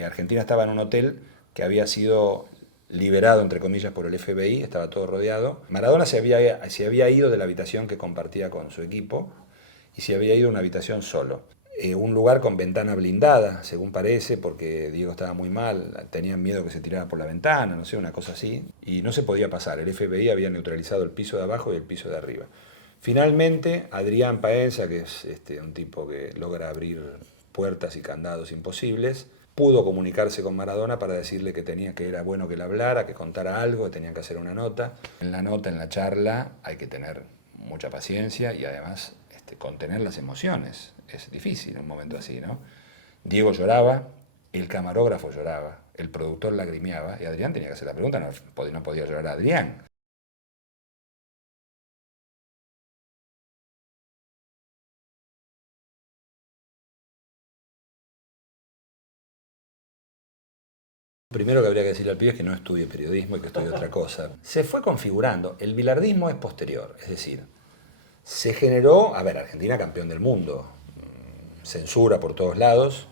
Argentina estaba en un hotel que había sido liberado, entre comillas, por el FBI, estaba todo rodeado. Maradona se había ido de la habitación que compartía con su equipo y se había ido a una habitación solo. Un lugar con ventana blindada, según parece, porque Diego estaba muy mal, tenían miedo que se tirara por la ventana, no sé, una cosa así, y no se podía pasar. El FBI había neutralizado el piso de abajo y el piso de arriba. Finalmente, Adrián Paenza, que es un tipo que logra abrir puertas y candados imposibles, pudo comunicarse con Maradona para decirle que era bueno que le hablara, que contara algo, que tenían que hacer una nota. En la nota, en la charla, hay que tener mucha paciencia y además contener las emociones. Es difícil en un momento así, ¿no? Diego lloraba, el camarógrafo lloraba, el productor lagrimeaba y Adrián tenía que hacer la pregunta, no podía llorar Adrián. Primero que habría que decirle al pibe es que no estudie periodismo y que estudie otra cosa. Se fue configurando. El bilardismo es posterior, es decir, se generó, a ver, Argentina campeón del mundo, censura por todos lados.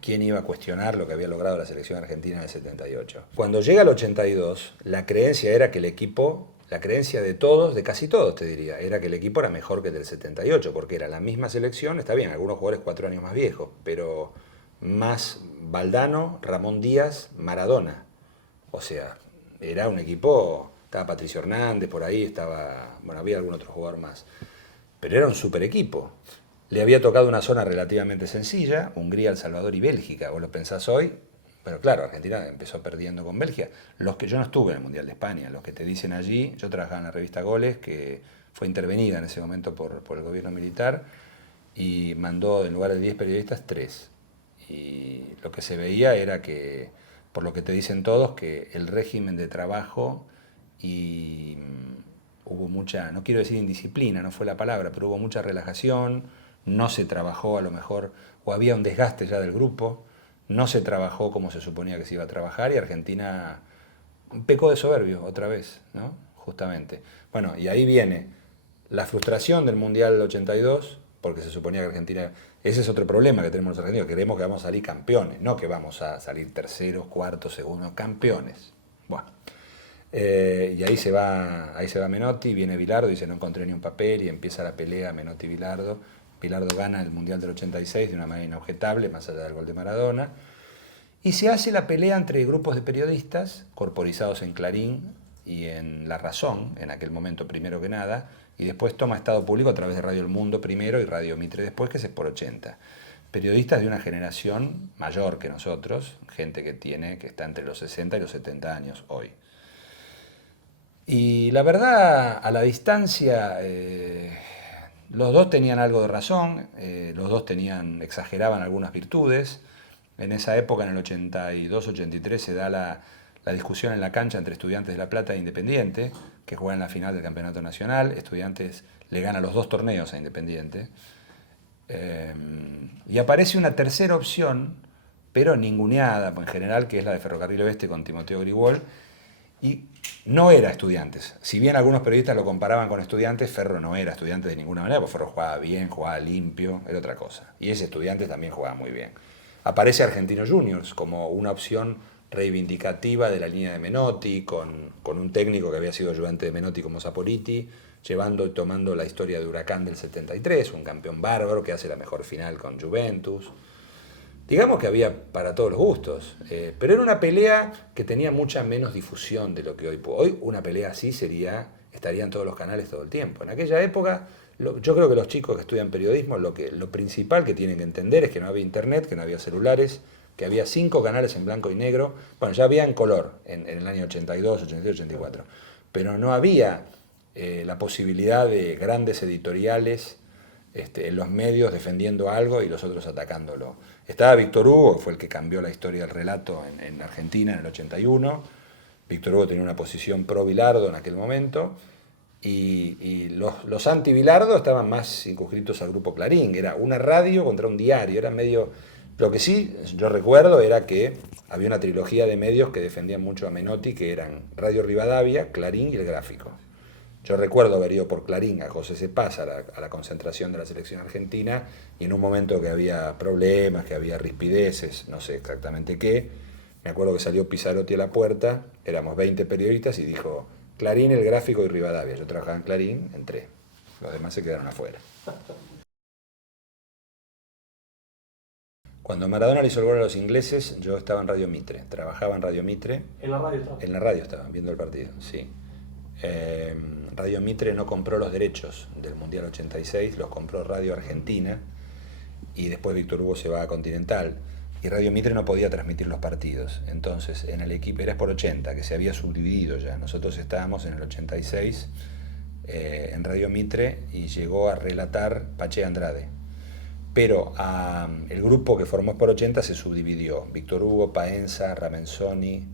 ¿Quién iba a cuestionar lo que había logrado la selección argentina en el 78? Cuando llega el 82, la creencia era que el equipo, la creencia de todos, de casi todos te diría, era que el equipo era mejor que el del 78, porque era la misma selección, está bien, algunos jugadores 4 años más viejos, pero más Valdano, Ramón Díaz, Maradona. O sea, era un equipo, estaba Patricio Hernández por ahí, bueno, había algún otro jugador más, pero era un super equipo. Le había tocado una zona relativamente sencilla, Hungría, El Salvador y Bélgica. Vos lo pensás hoy, pero claro, Argentina empezó perdiendo con Bélgica. Yo no estuve en el Mundial de España, los que te dicen allí, yo trabajaba en la revista Goles, que fue intervenida en ese momento por el gobierno militar, y mandó en lugar de 10 periodistas, 3. Y lo que se veía era que, por lo que te dicen todos, que el régimen de trabajo y hubo mucha, no quiero decir indisciplina, no fue la palabra, pero hubo mucha relajación, no se trabajó a lo mejor, o había un desgaste ya del grupo, no se trabajó como se suponía que se iba a trabajar y Argentina pecó de soberbio otra vez, ¿no? Justamente. Bueno, y ahí viene la frustración del Mundial 82, porque se suponía que Argentina... Ese es otro problema que tenemos los argentinos, creemos que vamos a salir campeones, no que vamos a salir terceros, cuartos, segundos, campeones. Bueno, y ahí se va Menotti, viene Bilardo, dice no encontré ni un papel y empieza la pelea Menotti-Bilardo. Bilardo gana el Mundial del 86 de una manera inobjetable, más allá del gol de Maradona. Y se hace la pelea entre grupos de periodistas, corporizados en Clarín y en La Razón, en aquel momento primero que nada, y después toma Estado Público a través de Radio El Mundo primero y Radio Mitre después, que es por 80. Periodistas de una generación mayor que nosotros, gente que está entre los 60 y los 70 años hoy. Y la verdad, a la distancia, los dos tenían algo de razón, los dos exageraban algunas virtudes. En esa época, en el 82-83, se da la discusión en la cancha entre Estudiantes de La Plata e Independiente, que juegan la final del Campeonato Nacional. Estudiantes le gana los dos torneos a Independiente. Y aparece una tercera opción, pero ninguneada en general, que es la de Ferrocarril Oeste con Timoteo Grigol, y no era Estudiantes. Si bien algunos periodistas lo comparaban con Estudiantes, Ferro no era Estudiantes de ninguna manera, porque Ferro jugaba bien, jugaba limpio, era otra cosa. Y ese Estudiantes también jugaba muy bien. Aparece Argentinos Juniors como una opción reivindicativa de la línea de Menotti, con un técnico que había sido ayudante de Menotti como Saporiti, llevando y tomando la historia de Huracán del 73, un campeón bárbaro que hace la mejor final con Juventus. Digamos que había para todos los gustos, pero era una pelea que tenía mucha menos difusión de lo que hoy. Hoy una pelea así estaría en todos los canales todo el tiempo. En aquella época, yo creo que los chicos que estudian periodismo, lo principal que tienen que entender es que no había internet, que no había celulares, que había 5 canales en blanco y negro. Bueno, ya había en color en el año 82, 83, 84, pero no había la posibilidad de grandes editoriales en los medios defendiendo algo y los otros atacándolo. Estaba Víctor Hugo, que fue el que cambió la historia del relato en Argentina en el 81. Víctor Hugo tenía una posición pro Bilardo en aquel momento. Y los anti-Bilardo estaban más circunscritos al grupo Clarín. Era una radio contra un diario. Era medio... Lo que sí yo recuerdo era que había una trilogía de medios que defendían mucho a Menotti, que eran Radio Rivadavia, Clarín y El Gráfico. Yo recuerdo haber ido por Clarín a José Cepaz a la concentración de la selección argentina y en un momento que había problemas, que había rispideces, no sé exactamente qué, me acuerdo que salió Pizarotti a la puerta, éramos 20 periodistas y dijo, Clarín, El Gráfico y Rivadavia. Yo trabajaba en Clarín, entré. Los demás se quedaron afuera. Cuando Maradona le hizo el gol a los ingleses, yo estaba en Radio Mitre, trabajaba en Radio Mitre. ¿En la radio estaba? En la radio estaba, viendo el partido, sí. Eh, Radio Mitre no compró los derechos del Mundial 86, los compró Radio Argentina y después Víctor Hugo se va a Continental y Radio Mitre no podía transmitir los partidos. Entonces en el equipo era por 80, que se había subdividido ya. Nosotros estábamos en el 86 en Radio Mitre y llegó a relatar Pache Andrade. Pero el grupo que formó por 80 se subdividió. Víctor Hugo, Paenza, Ramenzoni,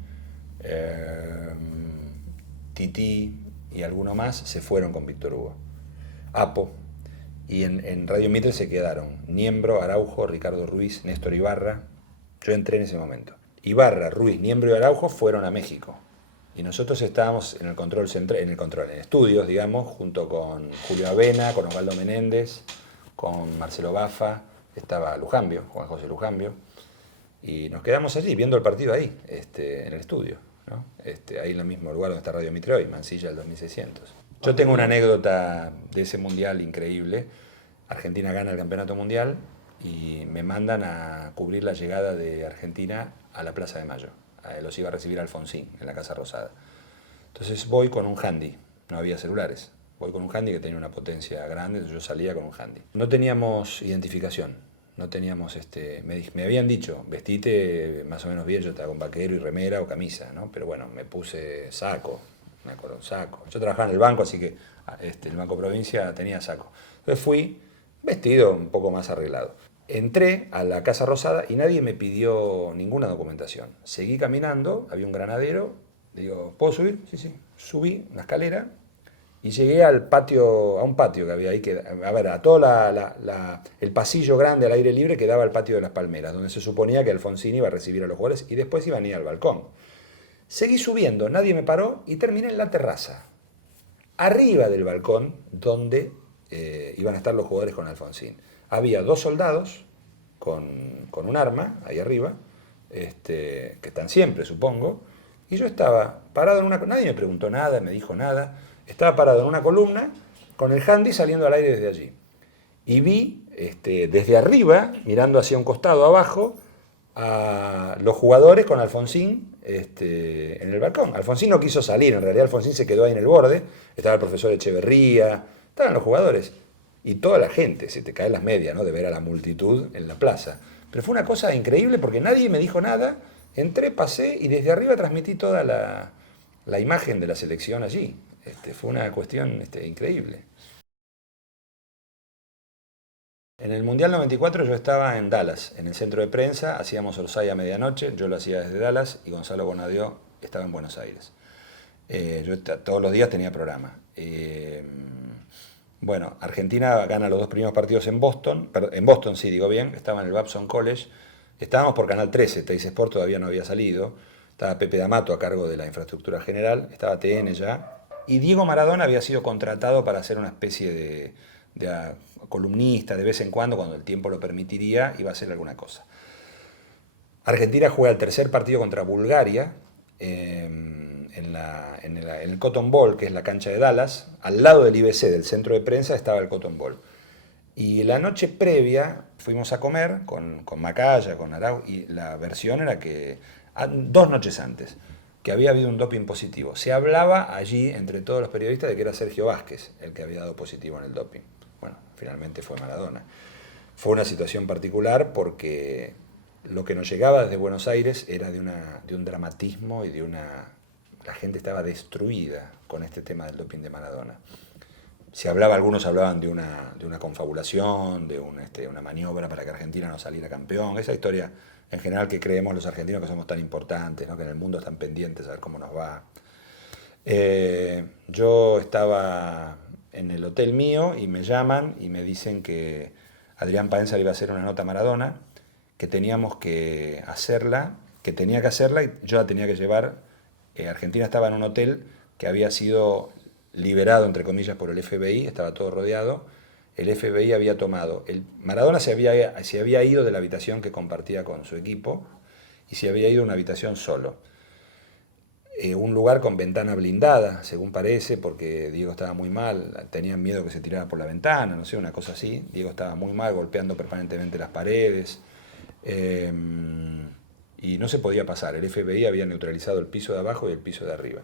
Tití y alguno más se fueron con Víctor Hugo. Apo. Y en Radio Mitre se quedaron Niembro, Araujo, Ricardo Ruiz, Néstor Ibarra. Yo entré en ese momento. Ibarra, Ruiz, Niembro y Araujo fueron a México. Y nosotros estábamos en el control central, en estudios, digamos, junto con Julio Avena, con Osvaldo Menéndez, con Marcelo Baffa, estaba Lujambio, Juan José Lujambio, y nos quedamos allí viendo el partido ahí, en el estudio, ¿no? Ahí en el mismo lugar donde está Radio Mitre hoy, Mansilla del 2600. Yo tengo una anécdota de ese mundial increíble. Argentina gana el campeonato mundial y me mandan a cubrir la llegada de Argentina a la Plaza de Mayo. Los iba a recibir Alfonsín en la Casa Rosada. Entonces voy con un handy, no había celulares. Voy con un handy que tenía una potencia grande, entonces yo salía con un handy. No teníamos identificación, no teníamos, me habían dicho, vestite más o menos bien, yo estaba con vaquero y remera o camisa, ¿no? Pero bueno, me puse saco, me acuerdo, saco. Yo trabajaba en el banco, así que el Banco Provincia tenía saco. Entonces fui vestido un poco más arreglado. Entré a la Casa Rosada y nadie me pidió ninguna documentación. Seguí caminando, había un granadero, le digo, ¿puedo subir? Sí, sí. Subí una escalera y llegué al patio, a un patio que había ahí, a todo el pasillo grande al aire libre que daba al patio de las Palmeras, donde se suponía que Alfonsín iba a recibir a los jugadores y después iban a ir al balcón. Seguí subiendo, nadie me paró y terminé en la terraza, arriba del balcón donde iban a estar los jugadores con Alfonsín. Había 2 soldados con un arma ahí arriba, que están siempre, supongo, y yo estaba parado en una... Nadie me preguntó nada, me dijo nada. Estaba parado en una columna con el handy saliendo al aire desde allí. Y vi desde arriba, mirando hacia un costado abajo, a los jugadores con Alfonsín en el balcón. Alfonsín no quiso salir, en realidad Alfonsín se quedó ahí en el borde. Estaba el profesor Echeverría, estaban los jugadores. Y toda la gente, se te caen las medias, ¿no? De ver a la multitud en la plaza. Pero fue una cosa increíble porque nadie me dijo nada. Entré, pasé y desde arriba transmití toda la imagen de la selección allí. Fue una cuestión increíble. En el Mundial 94 yo estaba en Dallas, en el centro de prensa, hacíamos Orsay a medianoche, yo lo hacía desde Dallas y Gonzalo Bonadío estaba en Buenos Aires. Yo todos los días tenía programa. Bueno, Argentina gana los 2 primeros partidos en Boston, sí, digo bien, estaba en el Babson College, estábamos por Canal 13, Teis Sport todavía no había salido, estaba Pepe D'Amato a cargo de la infraestructura general, estaba TN ya, y Diego Maradona había sido contratado para hacer una especie de columnista de vez en cuando el tiempo lo permitiría, iba a hacer alguna cosa. Argentina juega el tercer partido contra Bulgaria, en el Cotton Bowl, que es la cancha de Dallas, al lado del IBC, del centro de prensa, estaba el Cotton Bowl. Y la noche previa fuimos a comer con Macaya, con Arau, y la versión era que, 2 noches antes, que había habido un doping positivo. Se hablaba allí, entre todos los periodistas, de que era Sergio Vázquez el que había dado positivo en el doping. Bueno, finalmente fue Maradona. Fue una situación particular porque lo que nos llegaba desde Buenos Aires era de un dramatismo y la gente estaba destruida con este tema del doping de Maradona. Algunos hablaban de una confabulación, de una maniobra para que Argentina no saliera campeón. Esa historia en general que creemos los argentinos que somos tan importantes, ¿no? Que en el mundo están pendientes a ver cómo nos va. Yo estaba en el hotel mío y me llaman y me dicen que Adrián Paenza le iba a hacer una nota a Maradona, que teníamos que hacerla, que tenía que hacerla y yo la tenía que llevar. Argentina estaba en un hotel que había sido liberado, entre comillas, por el FBI, estaba todo rodeado. El FBI había tomado, Maradona se había ido de la habitación que compartía con su equipo y se había ido a una habitación solo. Un lugar con ventana blindada, según parece, porque Diego estaba muy mal, tenían miedo que se tirara por la ventana, no sé, una cosa así. Diego estaba muy mal, golpeando permanentemente las paredes, y no se podía pasar. El FBI había neutralizado el piso de abajo y el piso de arriba.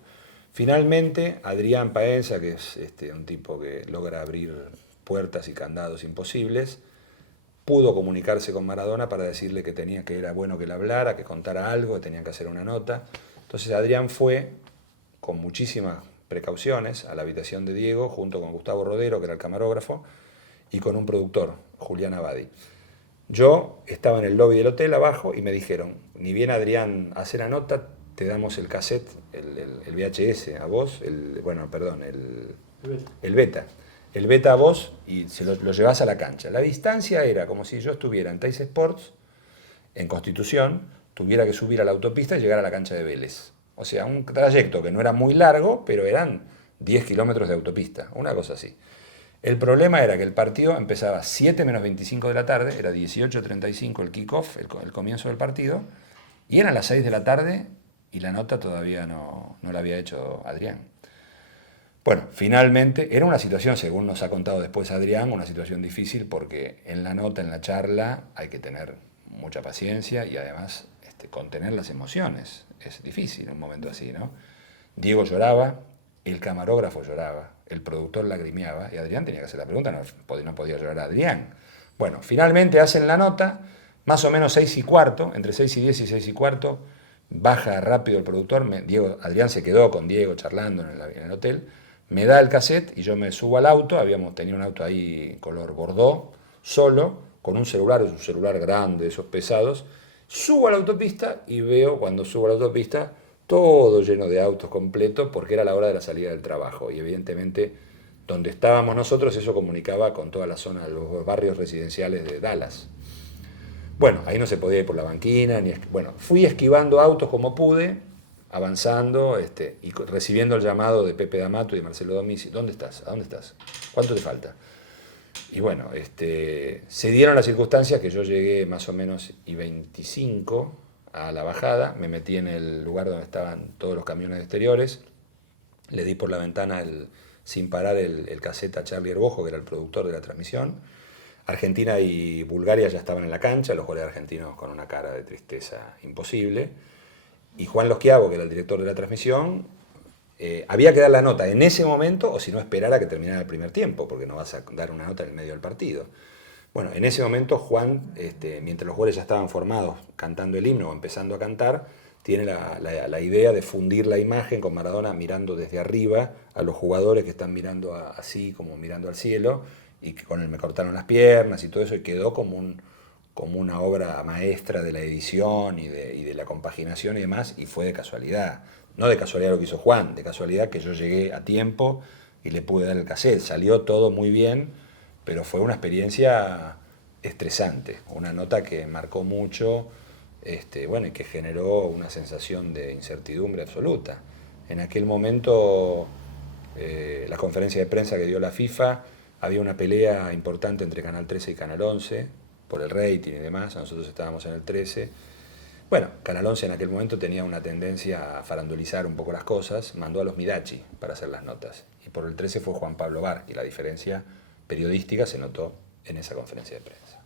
Finalmente, Adrián Paenza, que es un tipo que logra abrir puertas y candados imposibles, pudo comunicarse con Maradona para decirle que era bueno que le hablara, que contara algo, que tenían que hacer una nota. Entonces Adrián fue, con muchísimas precauciones, a la habitación de Diego, junto con Gustavo Rodero, que era el camarógrafo, y con un productor, Julián Abadi. Yo estaba en el lobby del hotel abajo y me dijeron, ni bien Adrián hace la nota, te damos el cassette, el VHS a vos, el beta. El beta a vos y se lo llevás a la cancha. La distancia era como si yo estuviera en Teis Sports, en Constitución, tuviera que subir a la autopista y llegar a la cancha de Vélez. O sea, un trayecto que no era muy largo, pero eran 10 kilómetros de autopista, una cosa así. El problema era que el partido empezaba 7 menos 25 de la tarde, era 18:35 el kickoff, el comienzo del partido, y eran las 6 de la tarde y la nota todavía no la había hecho Adrián. Bueno, finalmente era una situación, según nos ha contado después Adrián, una situación difícil porque en la nota, en la charla, hay que tener mucha paciencia y además contener las emociones. Es difícil en un momento así, ¿no? Diego lloraba, el camarógrafo lloraba, el productor lagrimeaba y Adrián tenía que hacer la pregunta, no podía llorar Adrián. Bueno, finalmente hacen la nota, más o menos 6:15, entre 6:10 y 6:15, baja rápido el productor, Adrián se quedó con Diego charlando en el hotel, me da el cassette y yo me subo al auto, habíamos tenido un auto ahí color bordeaux, solo, con un celular grande, esos pesados, subo a la autopista y veo, cuando subo a la autopista, todo lleno de autos completos, porque era la hora de la salida del trabajo, y evidentemente donde estábamos nosotros eso comunicaba con toda la zona de los barrios residenciales de Dallas. Bueno, ahí no se podía ir por la banquina, bueno, fui esquivando autos como pude, avanzando y recibiendo el llamado de Pepe D'Amato y de Marcelo Domizzi. ¿Dónde estás? ¿A dónde estás? ¿Cuánto te falta? Y bueno, se dieron las circunstancias que yo llegué más o menos y 25 a la bajada, me metí en el lugar donde estaban todos los camiones exteriores, le di por la ventana sin parar el cassette a Charlie Herbojo, que era el productor de la transmisión. Argentina y Bulgaria ya estaban en la cancha, los goles argentinos con una cara de tristeza imposible. Y Juan Losquiavo, que era el director de la transmisión, había que dar la nota en ese momento o si no esperar a que terminara el primer tiempo, porque no vas a dar una nota en el medio del partido. Bueno, en ese momento Juan, mientras los goles ya estaban formados cantando el himno o empezando a cantar, tiene la idea de fundir la imagen con Maradona mirando desde arriba a los jugadores que están mirando así, como mirando al cielo, y que con él me cortaron las piernas y todo eso, y quedó como una obra maestra de la edición y de la compaginación y demás, y fue de casualidad. No de casualidad lo que hizo Juan, de casualidad que yo llegué a tiempo y le pude dar el cassette. Salió todo muy bien, pero fue una experiencia estresante, una nota que marcó mucho, bueno, y que generó una sensación de incertidumbre absoluta. En aquel momento, la conferencia de prensa que dio la FIFA, había una pelea importante entre Canal 13 y Canal 11, por el rating y demás, nosotros estábamos en el 13. Bueno, Canal 11 en aquel momento tenía una tendencia a farandulizar un poco las cosas, mandó a los Midachi para hacer las notas. Y por el 13 fue Juan Pablo Bar, y la diferencia periodística se notó en esa conferencia de prensa.